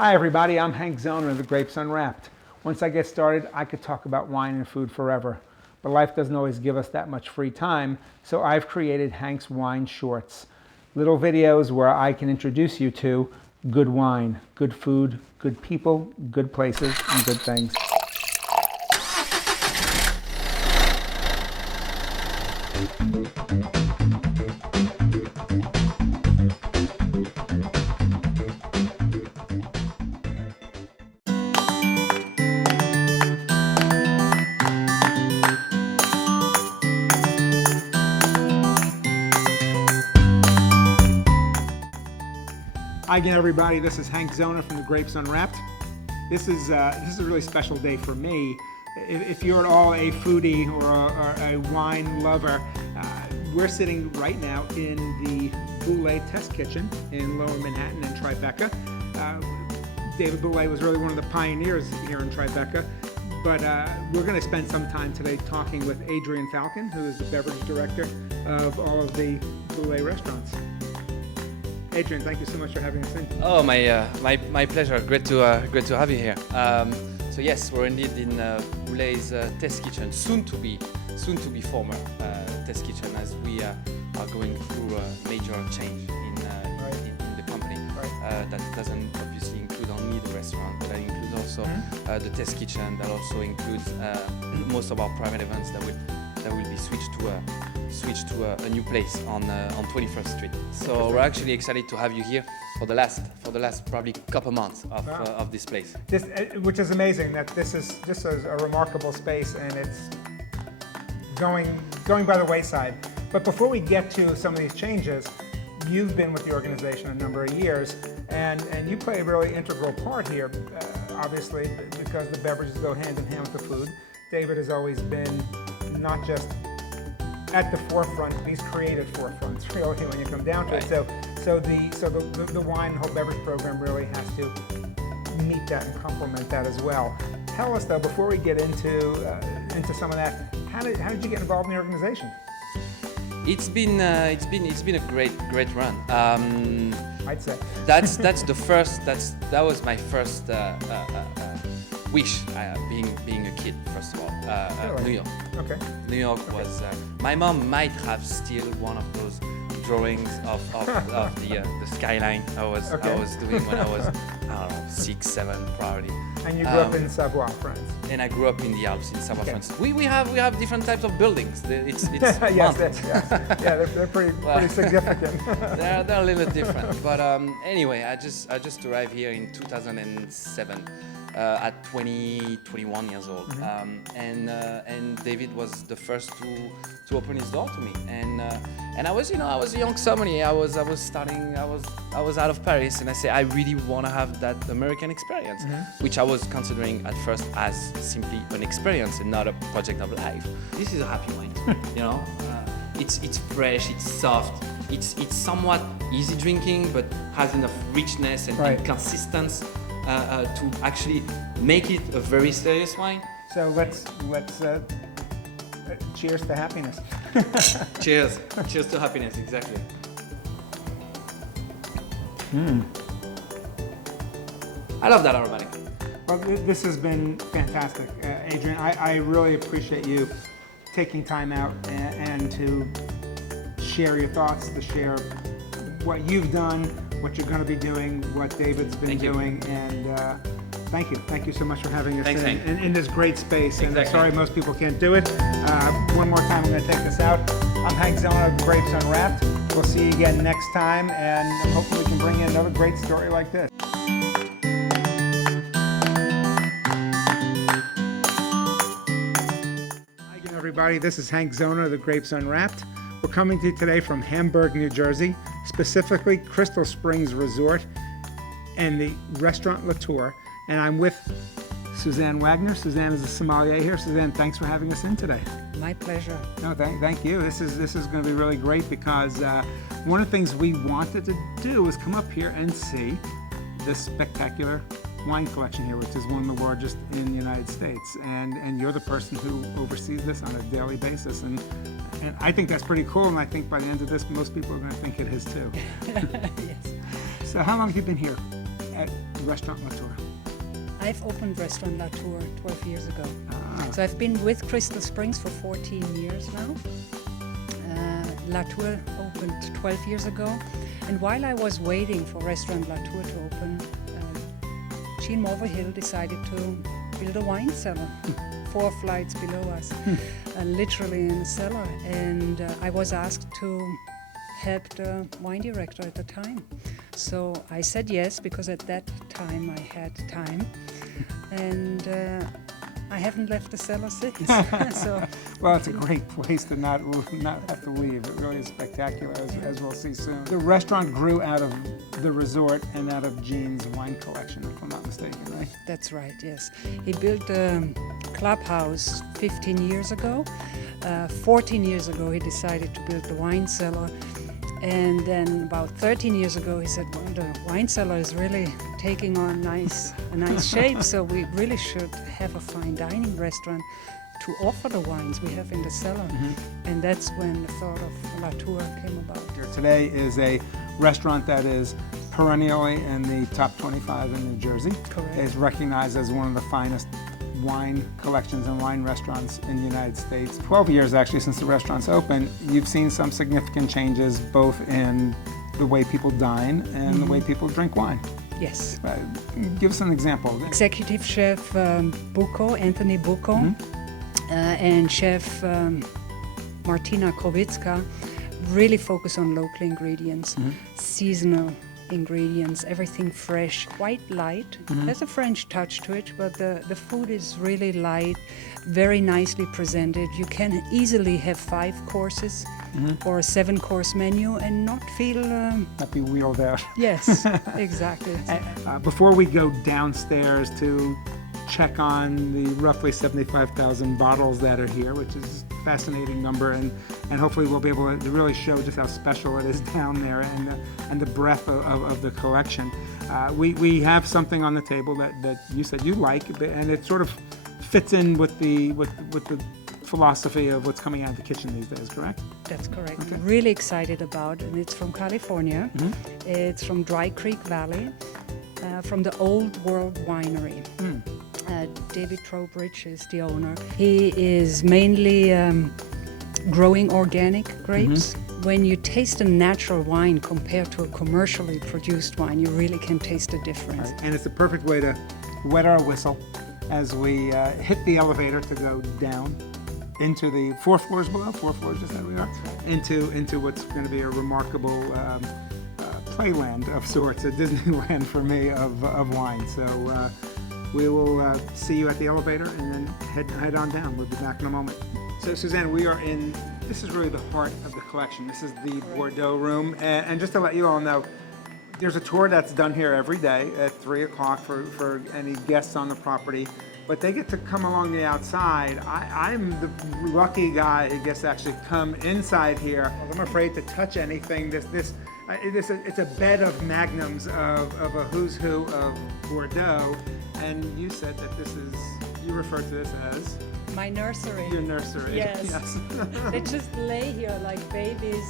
Hi everybody, I'm Hank Zoner of the Grapes Unwrapped. Once I get started, I could talk about wine and food forever. But life doesn't always give us that much free time, so I've created Hank's Wine Shorts. Little videos where I can introduce you to good wine, good food, good people, good places, and good things. Hi again everybody, this is Hank Zoner from the Grapes Unwrapped. This is a really special day for me. If you're at all a foodie or a wine lover, we're sitting right now in the Bouley test kitchen in Lower Manhattan in Tribeca. David Bouley was really one of the pioneers here in Tribeca, but we're going to spend some time today talking with Adrian Falcon, who is the beverage director of all of the Bouley restaurants. Adrian, thank you so much for having us in. Oh, my pleasure. Great to have you here. So yes, we're indeed in Bouley's test kitchen, soon to be former test kitchen, as we are going through a major change in the company. Right. That doesn't obviously include only the restaurant, but that includes also the test kitchen. That also includes most of our private events that will be switched to a new place on 21st Street. So we're actually excited to have you here for the last probably couple months of this place. Which is amazing that this is a remarkable space, and it's going by the wayside. But before we get to some of these changes, you've been with the organization a number of years, and you play a really integral part here, obviously, because the beverages go hand in hand with the food. David has always been not just at the forefront, these creative forefronts, really, when you come down to it. So the wine and whole beverage program really has to meet that and complement that as well. Tell us though, before we get into some of that, how did you get involved in the organization? It's been a great run. I'd say that was my first wish, being a kid, first of all. Really? New York. Okay. New York was. My mom might have still one of those drawings of the skyline I was doing when I was, I don't know, 6, 7 probably. And you grew up in Savoie, France. And I grew up in the Alps in Savoie, France. We have different types of buildings. It's yes, yeah, they're pretty significant. they're a little different, but anyway, I just arrived here in 2007. At 21 years old, and David was the first to open his door to me, and I was a young sommelier. I was out of Paris, and I said I really want to have that American experience, which I was considering at first as simply an experience and not a project of life. This is a happy wine, it's fresh, it's soft, it's somewhat easy drinking, but has enough richness and consistency to actually make it a very serious wine. So let's cheers to happiness. Cheers to happiness, exactly. I love that aromatic. Well, this has been fantastic, Adrian. I really appreciate you taking time out and to share your thoughts, to share what you've done, what you're going to be doing, what David's been doing, and thank you so much for having us in this great space. And I'm sorry most people can't do it. One more time, I'm going to take this out. I'm Hank Zoner of Grapes Unwrapped. We'll see you again next time, and hopefully we can bring in another great story like this. Hi again, everybody. This is Hank Zoner of the Grapes Unwrapped. We're coming to you today from Hamburg, New Jersey, specifically Crystal Springs Resort and the restaurant Latour. And I'm with Suzanne Wagner. Suzanne is a sommelier here. Suzanne, thanks for having us in today. My pleasure. No, thank you. This is going to be really great because one of the things we wanted to do was come up here and see this spectacular wine collection here, which is one of the largest in the United States. And you're the person who oversees this on a daily basis. And I think that's pretty cool, and I think by the end of this, most people are going to think it is too. Yes. So how long have you been here? at Restaurant Latour? I've opened Restaurant Latour 12 years ago. Ah. So I've been with Crystal Springs for 14 years now. Latour opened 12 years ago. And while I was waiting for Restaurant Latour to open, Jean Mulvihill decided to build a wine cellar 4 flights below us, literally in the cellar. And I was asked to help the wine director at the time. So I said yes, because at that time I had time. And I haven't left the cellar since. So, Well, it's a great place to not have to leave. It really is spectacular, as we'll see soon. The restaurant grew out of the resort and out of Jean's wine collection, if I'm not mistaken, right? that's right, yes. He built a clubhouse 15 years ago. 14 years ago he decided to build the wine cellar. And then about 13 years ago he said, well, the wine cellar is really taking on a nice shape, so we really should have a fine dining restaurant to offer the wines we have in the cellar. And that's when the thought of Latour came about. Today is a restaurant that is perennially in the top 25 in New Jersey. Correct. It's recognized as one of the finest wine collections and wine restaurants in the United States. 12 years actually since the restaurant's open. You've seen some significant changes both in the way people dine and the way people drink wine. Yes. Give us an example. Executive Chef Anthony Bucco, and Chef Martina Kowicka really focus on local ingredients, seasonal ingredients, everything fresh, quite light. There's a French touch to it, but the food is really light, very nicely presented. You can easily have 5 courses or a 7-course menu and not feel... Not be wheeled out. Yes, exactly. Before we go downstairs to check on the roughly 75,000 bottles that are here, which is a fascinating number, and hopefully we'll be able to really show just how special it is down there and the breadth of the collection. We have something on the table that you said you like, and it sort of fits in with the philosophy of what's coming out of the kitchen these days, correct? That's correct. Okay. Really excited about, and it's from California. It's from Dry Creek Valley, from the Old World Winery. David Trowbridge is the owner. He is mainly growing organic grapes. When you taste a natural wine compared to a commercially produced wine, you really can taste the difference. And it's the perfect way to wet our whistle as we hit the elevator to go down into the 4 floors below, 4 floors just that we are, into what's going to be a remarkable playland of sorts, a Disneyland for me of wine. So we will see you at the elevator and then head on down. We'll be back in a moment. So Suzanne, we are in, this is really the heart of the collection. This is the Bordeaux room. And just to let you all know, there's a tour that's done here every day at 3 o'clock for any guests on the property. But they get to come along the outside. I'm the lucky guy who gets to actually come inside here. I'm afraid to touch anything. It's a bed of magnums of a who's who of Bordeaux. And you said that you refer to this as? My nursery. Your nursery. Yes. They just lay here like babies.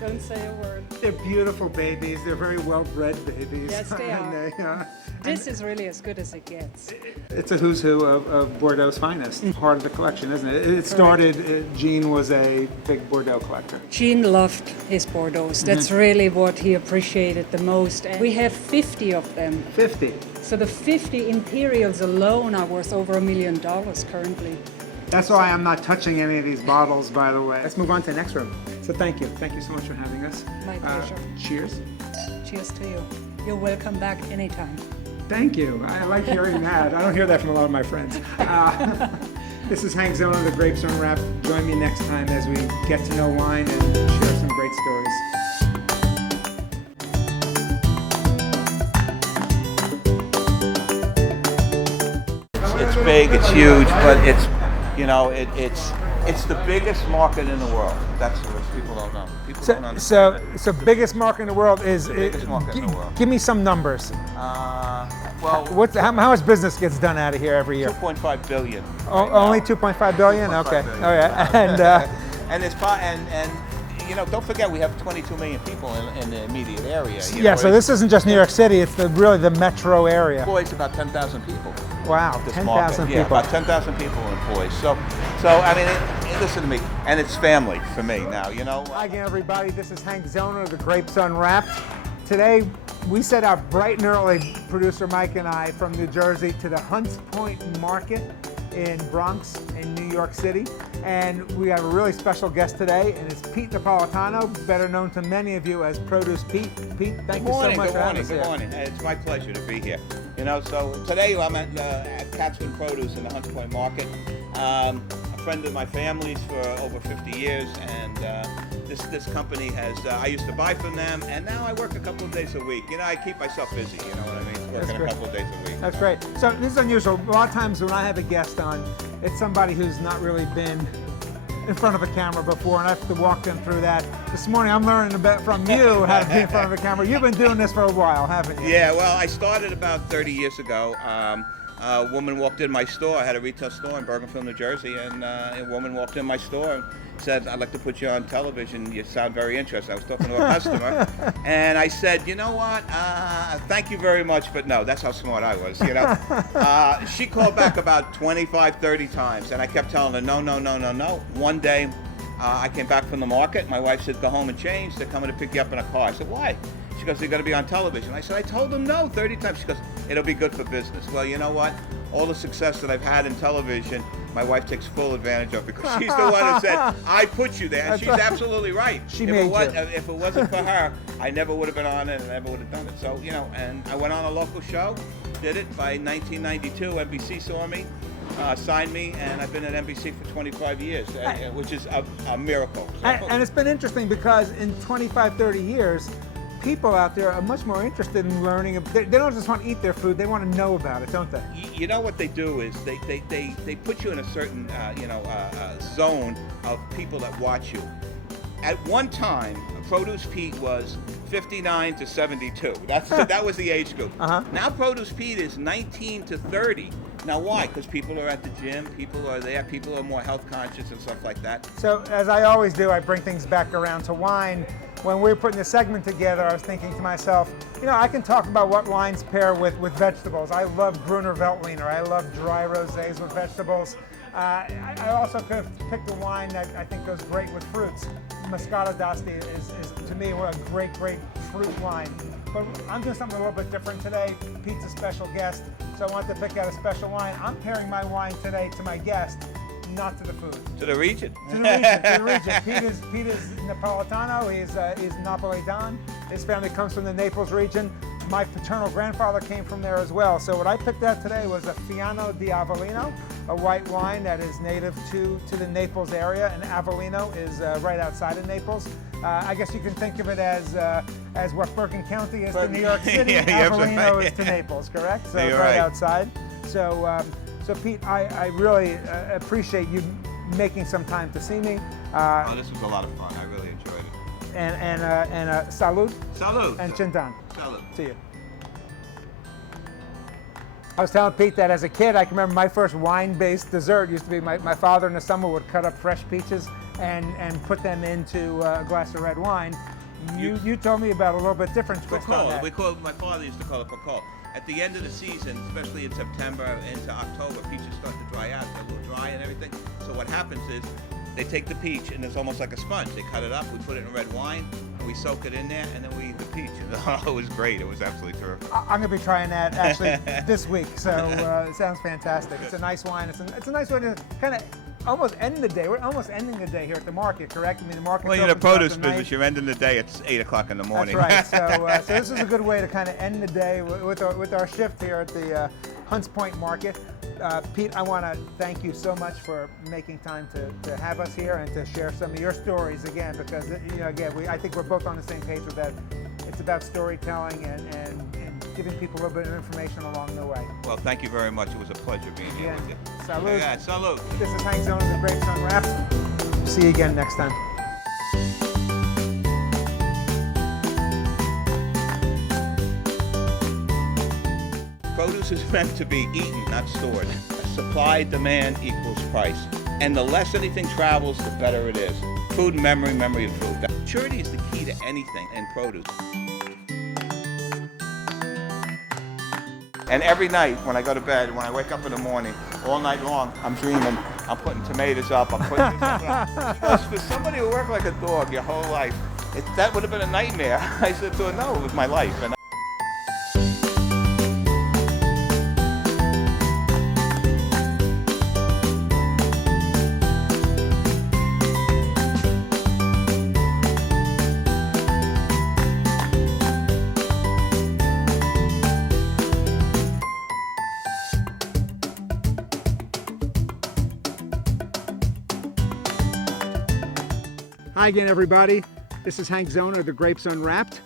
Don't say a word. They're beautiful babies. They're very well-bred babies. Yes, they are. This is really as good as it gets. It's a who's who of Bordeaux's finest. Part of the collection, isn't it? It started, Jean was a big Bordeaux collector. Jean loved his Bordeaux. That's really what he appreciated the most. And we have 50 of them. 50. So the 50 Imperials alone are worth over $1 million currently. That's why I'm not touching any of these bottles, by the way. Let's move on to the next room. So thank you. Thank you so much for having us. My pleasure. Cheers. Cheers to you. You're welcome back anytime. Thank you. I like hearing that. I don't hear that from a lot of my friends. This is Hank Zone on the Grapes Unwrapped. Join me next time as we get to know wine and share some great stories. It's big, it's huge, but it's, you know, it's the biggest market in the world. That's what people don't know. People don't understand. So biggest market in the world is. Biggest market in the world. Give me some numbers. Well, How much business gets done out of here every year? 2.5 billion. Only 2.5 billion? 2.5 Okay. billion. All right. And and it's and you know, don't forget we have 22 million people in the immediate area. You Yeah, know, so this isn't just New York City, it's really the metro area. employs about 10,000 people. Wow, This 10,000 market. people. Yeah, about 10,000 people employed. So I mean, listen to me, and it's family for me now. You know. Hi again, everybody. This is Hank Zoner of the Grapes Unwrapped. Today, we set out bright and early, producer Mike and I, from New Jersey to the Hunts Point Market in Bronx in New York City. And we have a really special guest today, and it's Pete Napolitano, better known to many of you as Produce Pete. Pete, thank you so much for having us here. Good morning. It's my pleasure to be here. You know, so today I'm at Catsman Produce in the Hunts Point Market. A friend of my family's for over 50 years, and this company has, I used to buy from them, and now I work a couple of days a week. You know, I keep myself busy, you know what I mean? Working a couple of days a week. That's great. So this is unusual. A lot of times when I have a guest on, it's somebody who's not really been in front of a camera before, and I have to walk them through that. This morning I'm learning a bit from you how to be in front of a camera. You've been doing this for a while, haven't you? Yeah, well, I started about 30 years ago. A woman walked in my store. I had a retail store in Bergenfield, New Jersey, and a woman walked in my store and said, "I'd like to put you on television. You sound very interested." I was talking to a customer, and I said, "You know what? Thank you very much, but no." That's how smart I was, you know. She called back about 25, 30 times, and I kept telling her, "No, no, no, no, no." One day, I came back from the market. My wife said, "Go home and change. They're coming to pick you up in a car." I said, "Why?" She goes, "You're going to be on television." I said, "I told them no 30 times." She goes, "It'll be good for business." Well, you know what? All the success that I've had in television, my wife takes full advantage of, because she's the one who said, "I put you there." And she's absolutely right. She made you. If it wasn't for her, I never would have been on it and I never would have done it. So, you know, and I went on a local show, did it. By 1992, NBC saw me, signed me, and I've been at NBC for 25 years, which is a miracle. So, And it's been interesting because in 25, 30 years, people out there are much more interested in learning. They don't just want to eat their food, they want to know about it, don't they? you know what they do is they put you in a certain zone of people that watch you. At one time, Produce Pete was 59 to 72. That was the age group. Now Produce Pete is 19 to 30. Now why? Because people are at the gym, people are there, people are more health conscious and stuff like that. So, as I always do, I bring things back around to wine. When we were putting the segment together, I was thinking to myself, you know, I can talk about what wines pair with vegetables. I love Gruner Veltliner. I love dry rosés with vegetables. I also could have picked a wine that I think goes great with fruits. Moscato d'Asti is to me, a great fruit wine. But I'm doing something a little bit different today. Pete's a special guest, so I wanted to pick out a special wine. I'm pairing my wine today to my guest, not to the food. To the region. To the region. Pete is Napolitano. He's Napolitan. His family comes from the Naples region. My paternal grandfather came from there as well. So what I picked out today was a Fiano di Avellino, a white wine that is native to the Naples area, and Avellino is right outside of Naples. I guess you can think of it as what Bergen County is to New York City. Avellino is to Naples, correct? So it's right outside. So Pete, I really appreciate you making some time to see me. This was a lot of fun. I really enjoyed it. And salud. Salud. And chintan. Salud. To you. I was telling Pete that as a kid, I can remember my first wine-based dessert used to be my father in the summer would cut up fresh peaches and put them into a glass of red wine. You told me about a little bit different twist on that. My father used to call it cocoa. At the end of the season, especially in September into October, peaches start to dry out. They're a little dry and everything. So what happens is they take the peach and it's almost like a sponge. They cut it up, we put it in red wine, and we soak it in there, and then we eat the peach. It was great. It was absolutely terrific. I'm going to be trying that actually this week, so it sounds fantastic. It's a nice wine. It's a nice way to kind of almost end the day. We're almost ending the day here at the market, correct? I mean, the market. Well, you're in the produce business. You're ending the day at 8 o'clock in the morning. That's right. So this is a good way to kind of end the day with our shift here at the Hunts Point Market. Pete, I want to thank you so much for making time to have us here and to share some of your stories again, because I think we're both on the same page with that. It's about storytelling and giving people a little bit of information along the way. Well, thank you very much. It was a pleasure being here with you. Salud. Yeah, salud. This is Hank Zoner of the Grapes Unwrapped. See you again next time. Produce is meant to be eaten, not stored. Supply, demand equals price. And the less anything travels, the better it is. Food and memory, memory and food. Maturity is the key to anything in produce. And every night when I go to bed, when I wake up in the morning, all night long, I'm dreaming, I'm putting tomatoes up, I'm putting this up. Because for somebody who worked like a dog your whole life, that would have been a nightmare. I said to her, no, it was my life. And Hi again, everybody. This is Hank Zona of the Grapes Unwrapped.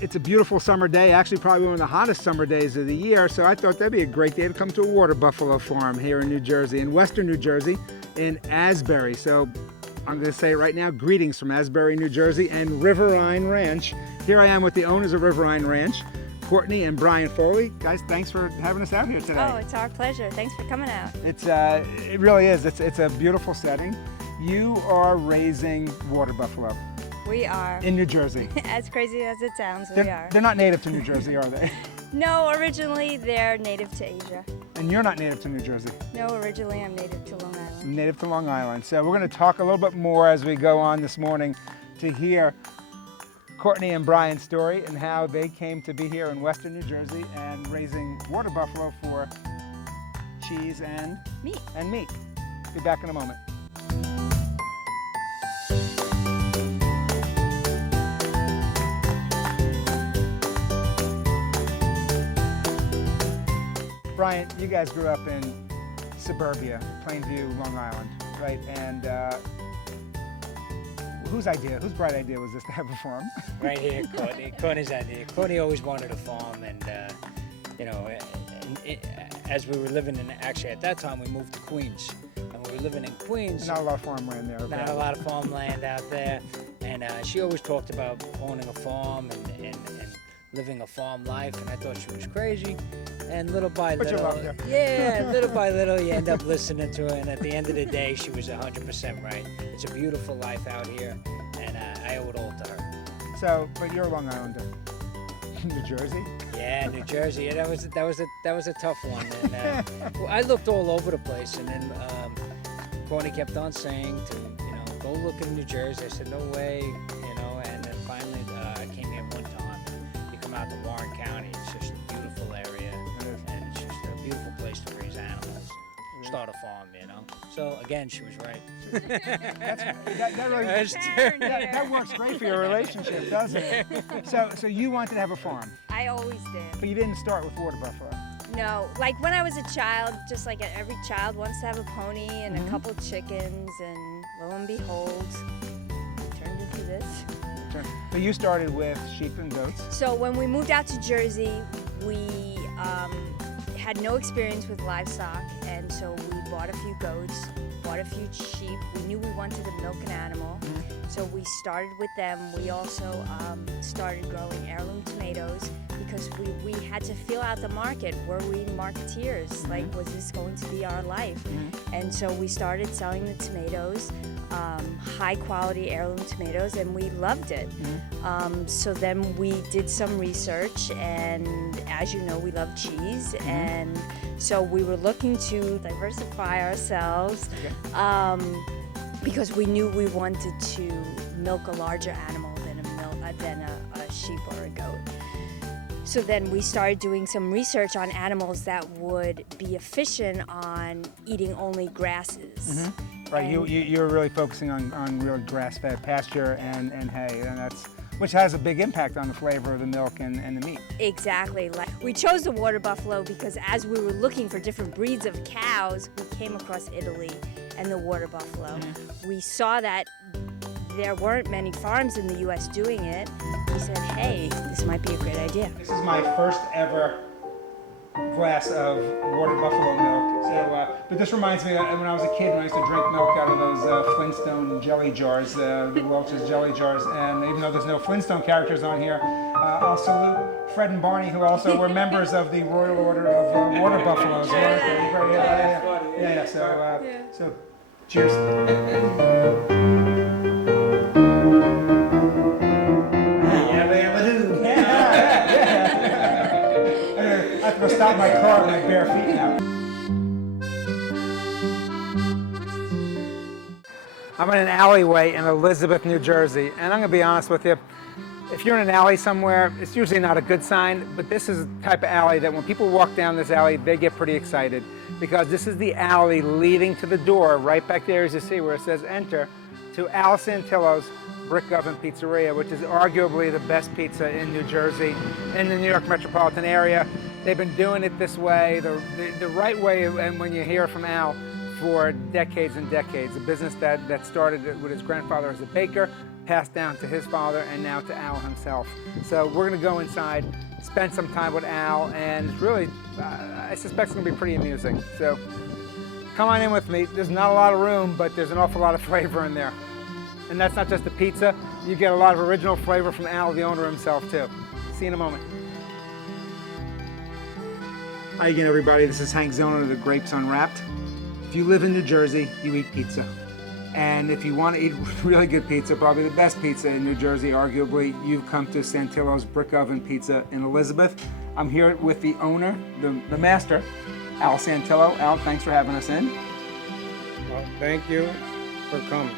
It's a beautiful summer day, actually probably one of the hottest summer days of the year, so I thought that'd be a great day to come to a water buffalo farm here in New Jersey, in western New Jersey, in Asbury. So I'm going to say it right now, greetings from Asbury, New Jersey and Riverine Ranch. Here I am with the owners of Riverine Ranch, Courtney and Brian Foley. Guys, thanks for having us out here today. Oh, it's our pleasure. Thanks for coming out. It really is. It's a beautiful setting. You are raising water buffalo We are. in New Jersey. As crazy as it sounds, we are. They're not native to New Jersey, are they? No, originally they're native to Asia. And you're not native to New Jersey. No, originally I'm native to Long Island. Native to Long Island. So we're going to talk a little bit more as we go on this morning to hear Courtney and Brian's story and how they came to be here in western New Jersey and raising water buffalo for cheese and Meat. meat. Be back in a moment. Brian, you guys grew up in suburbia, Plainview, Long Island, right? And whose bright idea was this to have a farm? Right here, Courtney's idea. Courtney always wanted a farm, and you know, as we were living in, actually at that time we moved to Queens, and we were living in Queens. Not a lot of farmland there. Not a lot of farmland out there, and she always talked about owning a farm and living a farm life, and I thought she was crazy. And little by But you little, loved her. yeah, little by little, you end up listening to her, and at the end of the day, she was 100% right. It's a beautiful life out here, and I owe it all to her. So, but you're a Long Islander. New Jersey? Yeah, New Jersey. Yeah, that was a tough one. And well, I looked all over the place, and then Courtney kept on saying to go look in New Jersey. I said no way, And then finally, I came here one time. And you come out to Warren County. It's just a beautiful area, and it's just a beautiful place to raise animals, start a farm. So again, she was right. That really, That's that works great for your relationship, doesn't it? So you wanted to have a farm, I always did. but you didn't start with water buffalo. No, like when I was a child, just like every child wants to have a pony and a couple chickens, and lo and behold, it turned into this. So you started with sheep and goats. So when we moved out to Jersey, we had no experience with livestock, and so we bought a few goats, bought a few sheep. We knew we wanted to milk an animal, so we started with them. We also started growing heirloom tomatoes because we had to feel out the market. Were we marketeers? Like, was this going to be our life? And so we started selling the tomatoes, high quality heirloom tomatoes, and we loved it. So then we did some research, and as you know, we love cheese, and so we were looking to diversify ourselves because we knew we wanted to milk a larger animal than a sheep or a goat. So then we started doing some research on animals that would be efficient on eating only grasses. Right, you're really focusing on real grass-fed pasture and hay, and which has a big impact on the flavor of the milk and the meat. Exactly. We chose the water buffalo because as we were looking for different breeds of cows, we came across Italy and the water buffalo. We saw that there weren't many farms in the U.S. doing it. We said, hey, this might be a great idea. This is my first ever glass of water buffalo milk. So, but this reminds me that when I was a kid, when I used to drink milk out of those Flintstone jelly jars, the Welch's jelly jars. And even though there's no Flintstone characters on here, I'll salute Fred and Barney, who also were members of the Royal Order of Water Buffaloes. So cheers. stop my car with my bare feet now. I'm in an alleyway in Elizabeth, New Jersey, and I'm gonna be honest with you. If you're in an alley somewhere, it's usually not a good sign, but this is the type of alley that when people walk down this alley, they get pretty excited because this is the alley leading to the door right back there, as you see, where it says enter, to Al Santillo's Brick Oven Pizzeria, which is arguably the best pizza in New Jersey, in the New York metropolitan area. They've been doing it this way, the right way, and when you hear from Al, for decades and decades. A business that started with his grandfather as a baker, passed down to his father, and now to Al himself. So we're gonna go inside, spend some time with Al, and really, I suspect it's gonna be pretty amusing. So come on in with me. There's not a lot of room, but there's an awful lot of flavor in there. And that's not just the pizza, you get a lot of original flavor from Al, the owner himself, too. See you in a moment. Hi again, everybody. This is Hank Zoner of the Grapes Unwrapped. If you live in New Jersey, you eat pizza. And if you want to eat really good pizza, probably the best pizza in New Jersey, arguably, you've come to Santillo's Brick Oven Pizza in Elizabeth. I'm here with the owner, the master, Al Santillo. Al, thanks for having us in. Well, thank you for coming.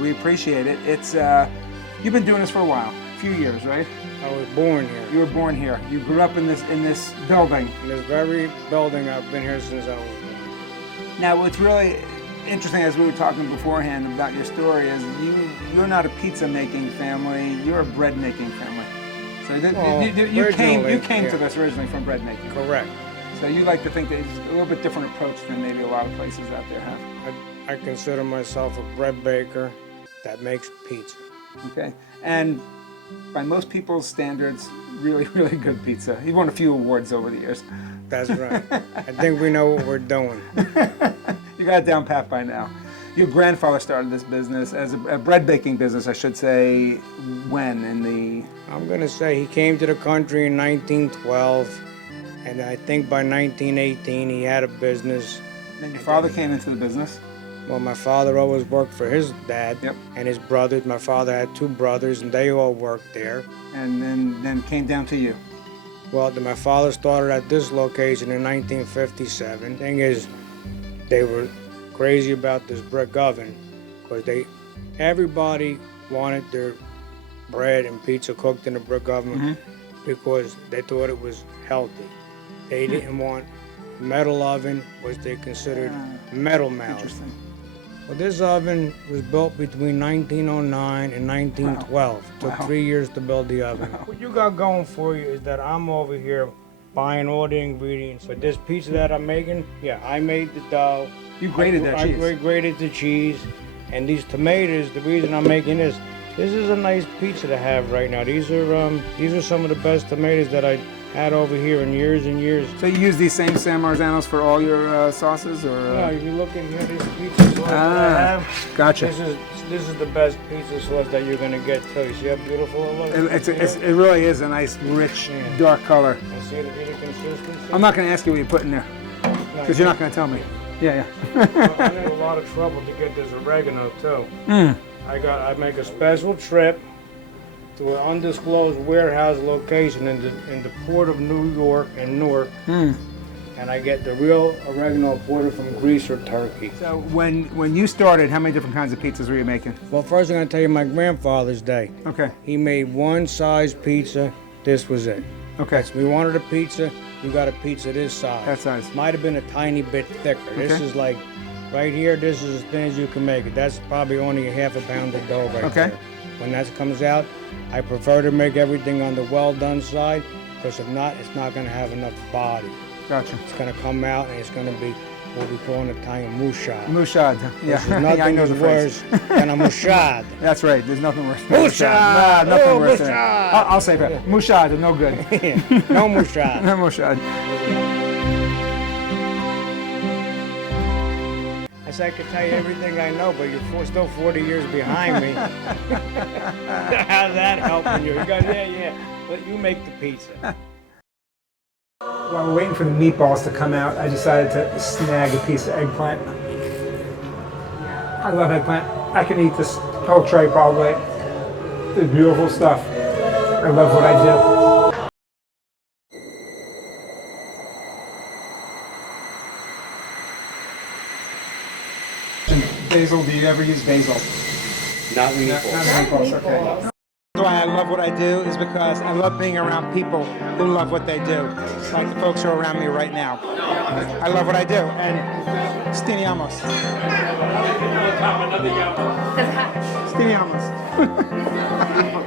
We appreciate it. It's you've been doing this for a while, a few years, right? I was born here. You were born here. You grew up in this building. In this very building, I've been here since I was born. Now, what's really interesting, as we were talking beforehand about your story, is you're not a pizza making family. You're a bread making family. So you came to this originally from bread making. Correct. So you like to think that it's a little bit different approach than maybe a lot of places out there have. I consider myself a bread baker that makes pizza. Okay, and by most people's standards, really, really good pizza. You've won a few awards over the years. That's right. I think we know what we're doing. You got it down pat by now. Your grandfather started this business as a bread baking business, I should say, when in the... I'm going to say he came to the country in 1912, and I think by 1918 he had a business. And your father came into the business? Well, my father always worked for his dad Yep. and his brothers. My father had two brothers, and they all worked there. And then came down to you. Well, my father started at this location in 1957. Thing is, they were crazy about this brick oven because everybody wanted their bread and pizza cooked in a brick oven because they thought it was healthy. They didn't want metal oven, which they considered metal mouth. Interesting. Well, this oven was built between 1909 and 1912. Took 3 years to build the oven. What you got going for you is that I'm over here buying all the ingredients. But this pizza that I'm making, yeah, I made the dough. You grated that cheese. I grated the cheese. And these tomatoes, the reason I'm making this is a nice pizza to have right now. These are some of the best tomatoes that I had over here in years and years. So you use these same San Marzanos for all your sauces, or? No, if you look in here, this pizza sauce that I have. Gotcha. This is the best pizza sauce that you're gonna get too. You see how beautiful it looks? It really is a nice, rich, dark color. And see the consistency? I'm not going to ask you what you put in there, because you're not going to tell me. Yeah. I'm in a lot of trouble to get this oregano too. I make a special trip to an undisclosed warehouse location in the port of New York in Newark, and I get the real oregano imported from Greece or Turkey. So when you started, how many different kinds of pizzas were you making? Well, first I'm going to tell you my grandfather's day. Okay. He made one size pizza. This was it. Okay. We wanted a pizza. You got a pizza this size. That size. Might have been a tiny bit thicker. This Okay. is like, right here, this is as thin as you can make it. That's probably only a half a pound of dough right Okay. there. When that comes out, I prefer to make everything on the well-done side, because if not, it's not going to have enough body. Gotcha. It's going to come out and it's going to be what we call in Italian mouchad. Mouchad. Yeah. There's nothing I know is the phrase. worse than a mouchad. That's right. There's nothing worse than Mouchad! Nothing Oh, worse than mouchad! I'll say that. Mouchad, no good. No mouchad. No mouchad. I said I could tell you everything I know, but you're still 40 years behind me. How's that helping you? You go, yeah. But you make the pizza. While we're waiting for the meatballs to come out, I decided to snag a piece of eggplant. I love eggplant. I can eat this whole tray probably. It's beautiful stuff. I love what I do. basil. Do you ever use basil? Not Not meatballs, okay. Why I love what I do is because I love being around people who love what they do, like the folks who are around me right now. I love what I do, and stiniamos. Stiniamos.